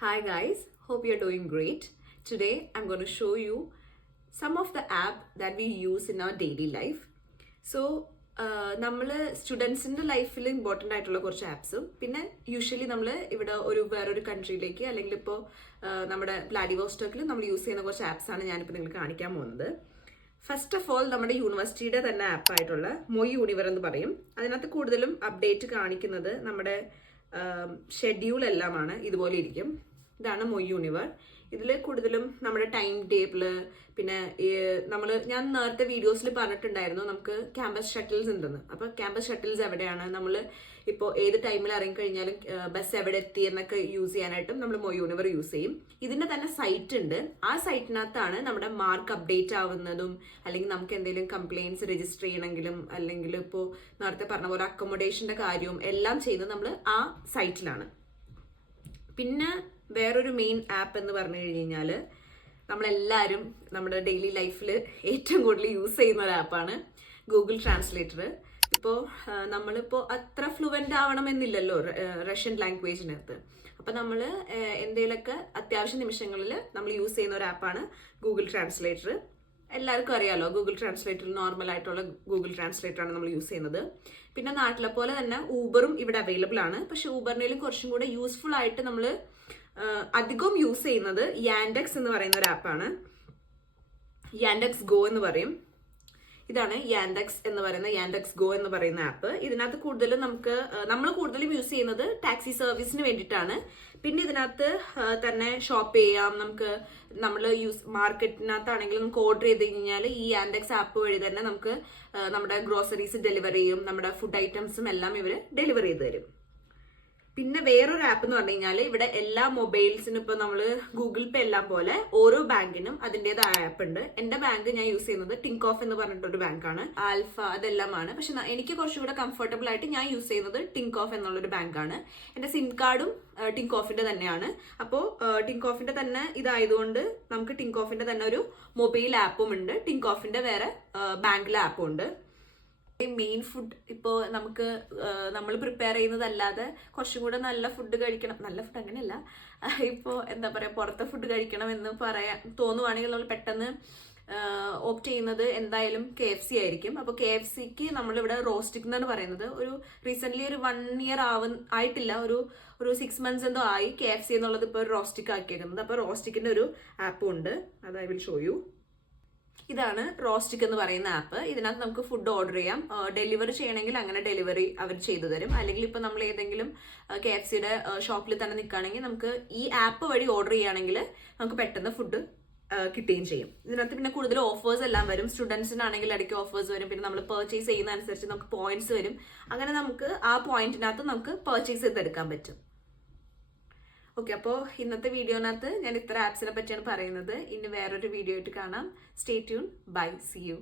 Hi guys, hope you're doing great. Today I'm going to show you some of the app that we use in our daily life. So, നമ്മൾ സ്റ്റുഡൻസിൻ്റെ ലൈഫിൽ important ആയിട്ടുള്ള കുറച്ച് ആപ്സും പിന്നെ usually നമ്മൾ ഇവിടെ വേറൊരു കൺട്രിയിലേക്ക് അല്ലെങ്കിൽ ഇപ്പോൾ നമ്മുടെ വ്ളാഡിവോസ്റ്റോക്കിൽ നമ്മൾ യൂസ് ചെയ്യുന്ന കുറച്ച് ആപ്സാണ് ഞാനിപ്പോൾ നിങ്ങൾക്ക് കാണിക്കാൻ പോകുന്നത്. ഫസ്റ്റ് ഓഫ് ഓൾ നമ്മുടെ യൂണിവേഴ്സിറ്റിയുടെ തന്നെ ആപ്പായിട്ടുള്ള മൊയ് യൂണിവർ എന്ന് പറയും. അതിനകത്ത് കൂടുതലും അപ്ഡേറ്റ് കാണിക്കുന്നത് നമ്മുടെ ഷെഡ്യൂൾ എല്ലാമാണ്. ഇതുപോലെ ഇരിക്കും. ഇതാണ് മൊയ് യൂണിവർ. ഇതിൽ കൂടുതലും നമ്മുടെ ടൈം ടേബിള് പിന്നെ ഞാൻ നേരത്തെ വീഡിയോസിൽ പറഞ്ഞിട്ടുണ്ടായിരുന്നു നമുക്ക് ക്യാമ്പസ് ഷട്ടിൽസ് ഉണ്ടെന്ന്. അപ്പോൾ ക്യാമ്പസ് ഷട്ടിൽസ് എവിടെയാണ്, നമ്മൾ ഇപ്പോൾ ഏത് ടൈമിൽ ഇറങ്ങിക്കഴിഞ്ഞാലും ബസ് എവിടെ എത്തി എന്നൊക്കെ യൂസ് ചെയ്യാനായിട്ടും നമ്മൾ മൊയ് യൂണിവർ യൂസ് ചെയ്യും. ഇതിൻ്റെ തന്നെ സൈറ്റ് ഉണ്ട്. ആ സൈറ്റിനകത്താണ് നമ്മുടെ മാർക്ക് അപ്ഡേറ്റ് ആവുന്നതും അല്ലെങ്കിൽ നമുക്ക് എന്തെങ്കിലും കംപ്ലയിൻസ് രജിസ്റ്റർ ചെയ്യണമെങ്കിലും അല്ലെങ്കിൽ ഇപ്പോൾ നേരത്തെ പറഞ്ഞ പോലെ അക്കോമഡേഷൻ്റെ കാര്യവും എല്ലാം ചെയ്യുന്നത് നമ്മൾ ആ സൈറ്റിലാണ്. പിന്നെ വേറൊരു മെയിൻ ആപ്പ് എന്ന് പറഞ്ഞു കഴിഞ്ഞാൽ നമ്മളെല്ലാവരും നമ്മുടെ ഡെയിലി ലൈഫിൽ ഏറ്റവും കൂടുതൽ യൂസ് ചെയ്യുന്ന ഒരു ആപ്പാണ് ഗൂഗിൾ ട്രാൻസ്ലേറ്റർ. ഇപ്പോൾ നമ്മളിപ്പോൾ അത്ര ഫ്ലുവൻ്റ് ആവണമെന്നില്ലല്ലോ റഷ്യൻ ലാംഗ്വേജിനകത്ത്. അപ്പം നമ്മൾ എന്തെങ്കിലുമൊക്കെ അത്യാവശ്യ നിമിഷങ്ങളിൽ നമ്മൾ യൂസ് ചെയ്യുന്ന ഒരു ആപ്പാണ് ഗൂഗിൾ ട്രാൻസ്ലേറ്റർ. എല്ലാവർക്കും അറിയാലോ, ഗൂഗിൾ ട്രാൻസ്ലേറ്റർ നോർമൽ ആയിട്ടുള്ള ഗൂഗിൾ ട്രാൻസ്ലേറ്റർ ആണ് നമ്മൾ യൂസ് ചെയ്യുന്നത്. പിന്നെ നാട്ടിലെ പോലെ തന്നെ ഊബറും ഇവിടെ അവൈലബിൾ ആണ്. പക്ഷെ ഊബറിനേലും കുറച്ചും കൂടെ യൂസ്ഫുൾ ആയിട്ട് നമ്മൾ അധികം യൂസ് ചെയ്യുന്നത് യാൻഡെക്സ് എന്ന് പറയുന്ന ഒരു ആപ്പാണ്. യാൻഡെക്സ് ഗോ എന്ന് പറയും. ഇതാണ് യാൻഡെക്സ് ഗോ എന്ന് പറയുന്ന ആപ്പ്. ഇതിനകത്ത് കൂടുതലും നമ്മൾ കൂടുതലും യൂസ് ചെയ്യുന്നത് ടാക്സി സർവീസിന് വേണ്ടിയിട്ടാണ്. പിന്നെ ഇതിനകത്ത് തന്നെ ഷോപ്പ് ചെയ്യാം. നമ്മൾ മാർക്കറ്റിനകത്താണെങ്കിൽ നമുക്ക് ഓർഡർ ചെയ്ത് കഴിഞ്ഞാൽ ഈ യാൻഡെക്സ് ആപ്പ് വഴി തന്നെ നമുക്ക് നമ്മുടെ ഗ്രോസറീസ് ഡെലിവറി ചെയ്യും. നമ്മുടെ ഫുഡ് ഐറ്റംസും എല്ലാം ഇവർ ഡെലിവറി ചെയ്ത് തരും. പിന്നെ വേറൊരു ആപ്പ് എന്ന് പറഞ്ഞു കഴിഞ്ഞാൽ ഇവിടെ എല്ലാ മൊബൈൽസിനും ഇപ്പോൾ നമ്മൾ ഗൂഗിൾ പേ എല്ലാം പോലെ ഓരോ ബാങ്കിനും അതിൻ്റെതായ ആപ്പ് ഉണ്ട്. എൻ്റെ ബാങ്ക് ഞാൻ യൂസ് ചെയ്യുന്നത് ടിങ്ക് ഓഫ് എന്ന് പറഞ്ഞിട്ടൊരു ബാങ്കാണ്. ആൽഫ അതെല്ലാമാണ്. പക്ഷെ എനിക്ക് കുറച്ചുകൂടെ കംഫർട്ടബിൾ ആയിട്ട് ഞാൻ യൂസ് ചെയ്യുന്നത് ടിങ്ക് ഓഫ് എന്നുള്ളൊരു ബാങ്കാണ്. എൻ്റെ സിം കാർഡും ടിങ്ക് ഓഫിന്റെ തന്നെയാണ്. അപ്പോൾ ടിങ്ക് ഓഫിന്റെ തന്നെ ഇതായതുകൊണ്ട് നമുക്ക് ടിങ്ക് ഓഫിന്റെ തന്നെ ഒരു മൊബൈൽ ആപ്പും ഉണ്ട്. ടിങ്ക് ഓഫിന്റെ വേറെ ബാങ്കിലെ ആപ്പും ഉണ്ട്. മെയിൻ ഫുഡ് ഇപ്പോൾ നമ്മൾ പ്രിപ്പയർ ചെയ്യുന്നതല്ലാതെ കുറച്ചും കൂടെ നല്ല ഫുഡ് കഴിക്കണം, നല്ല ഫുഡ് അങ്ങനെയല്ല, ഇപ്പോൾ എന്താ പറയുക, പുറത്തെ ഫുഡ് കഴിക്കണം എന്ന് പറയാൻ തോന്നുവാണെങ്കിൽ നമ്മൾ പെട്ടെന്ന് ഓപ്റ്റ് ചെയ്യുന്നത് എന്തായാലും KFC ആയിരിക്കും. അപ്പോൾ KFCക്ക് നമ്മളിവിടെ റോസ്റ്റിക് എന്നാണ് പറയുന്നത്. ഒരു റീസെന്റ് ഒരു 1 year ആയിട്ടില്ല, ഒരു 6 months എന്തോ ആയി KFC എന്നുള്ളത് ഇപ്പോൾ ഒരു റോസ്റ്റിക് ആക്കിയേക്കുന്നത്. അപ്പോൾ റോസ്റ്റിക്കിന്റെ ഒരു ആപ്പും ഉണ്ട്. അത് ഐ വിൽ ഷോ യു. ഇതാണ് റോസ്റ്റിക് എന്ന് പറയുന്ന ആപ്പ്. ഇതിനകത്ത് നമുക്ക് ഫുഡ് ഓർഡർ ചെയ്യാം. ഡെലിവറി ചെയ്യണമെങ്കിൽ അങ്ങനെ ഡെലിവറി അവർ ചെയ്തു തരും. അല്ലെങ്കിൽ ഇപ്പം നമ്മൾ ഏതെങ്കിലും KFCയുടെ ഷോപ്പിൽ തന്നെ നിൽക്കുകയാണെങ്കിൽ നമുക്ക് ഈ ആപ്പ് വഴി ഓർഡർ ചെയ്യുകയാണെങ്കിൽ നമുക്ക് പെട്ടെന്ന് ഫുഡ് കിട്ടുകയും ചെയ്യും. ഇതിനകത്ത് പിന്നെ കൂടുതൽ ഓഫേഴ്സ് എല്ലാം വരും. സ്റ്റുഡൻസിനാണെങ്കിൽ ഇടയ്ക്ക് ഓഫേഴ്സ് വരും. പിന്നെ നമ്മൾ പർച്ചേസ് ചെയ്യുന്ന അനുസരിച്ച് നമുക്ക് പോയിന്റ്സ് വരും. അങ്ങനെ നമുക്ക് ആ പോയിന്റിനകത്ത് നമുക്ക് പർച്ചേസ് ചെയ്തെടുക്കാൻ പറ്റും. ഓക്കെ, അപ്പോൾ ഇന്നത്തെ വീഡിയോനകത്ത് ഞാൻ ഇത്ര ആപ്സിനെ പറ്റിയാണ് പറയുന്നത്. ഇനി വേറൊരു വീഡിയോ ആയിട്ട് കാണാം. Stay tune. Bye, see U.